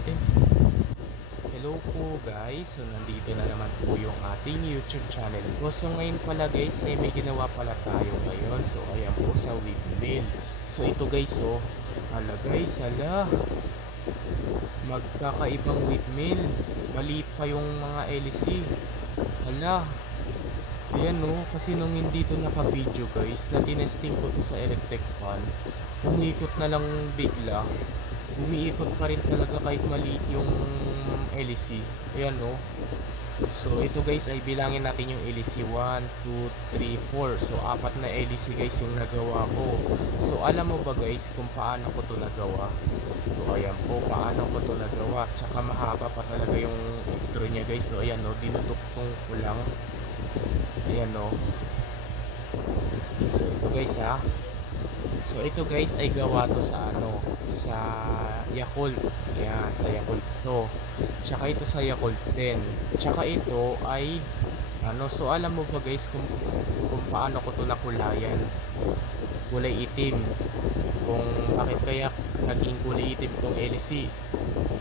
natin. Hello po guys, so nandito na naman po yung ating YouTube channel ko. So ngayon pala guys ay may ginawa pala tayo ngayon. So ayan po sa windmill. So ito guys, so hala guys, hala, magkakaibang windmill. Mali pa yung mga LC. Hala, ayan no, kasi nung hindi to naka-video guys, na tinesting ko to sa electric fan, umiikot na lang bigla. Umiikot pa rin talaga kahit maliit yung LEC. Ayan no. So ito guys ay bilangin natin yung LEC 1, 2, 3, 4. So apat na LEC guys yung nagawa ko. So alam mo ba guys kung paano ko to nagawa? So ayan po paano ko to nagawa. Tsaka mahaba pa talaga yung straw niya guys. So ayan no, dinutuktong ko lang. Ayan no. So ito guys ha. So ito guys ay gawa to sa ano, sa Yakult. Yan, sa Yakult to. Tsaka ito sa Yakult din. Tsaka ito ay ano, so alam mo ba guys kung paano ko to nakulayan? Kulay itim. Kung bakit kaya naging kulay itim tong LC.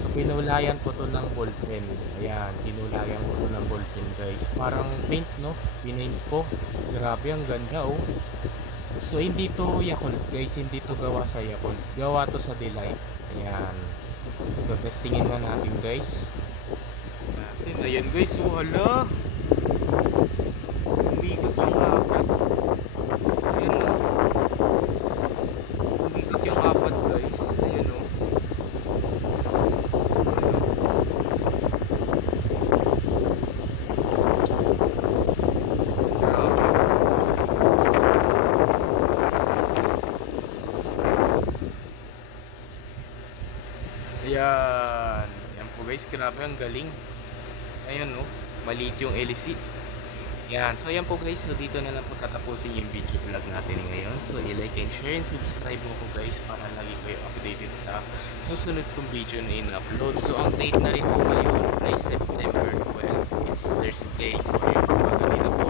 So kinulayan ko to ng ballpen. Ayan, kinulayan ko to ng ballpen guys. Parang paint no, pinaint ko. Grabe ang ganda oh. So hindi to Yakult guys, hindi to gawa sa Yakult, gawa to sa Delight. Ayan, so testingin na natin guys. Ayan guys, so hala, umikot yung apat. Ayan o, umikot yung apat guys. Ayan o. Ayan. Ayan po guys, grabe ang galing. Ayan no, maliit yung LC. Ayan, so ayan po guys, so dito na lang po tatapusin yung video vlog natin ngayon. So i-like and share and subscribe mo po guys para lagi kayo updated sa susunod kong video na in-upload. So ang date na rin po ngayon ay September 12. It's Thursday. So ayun po, magaling na po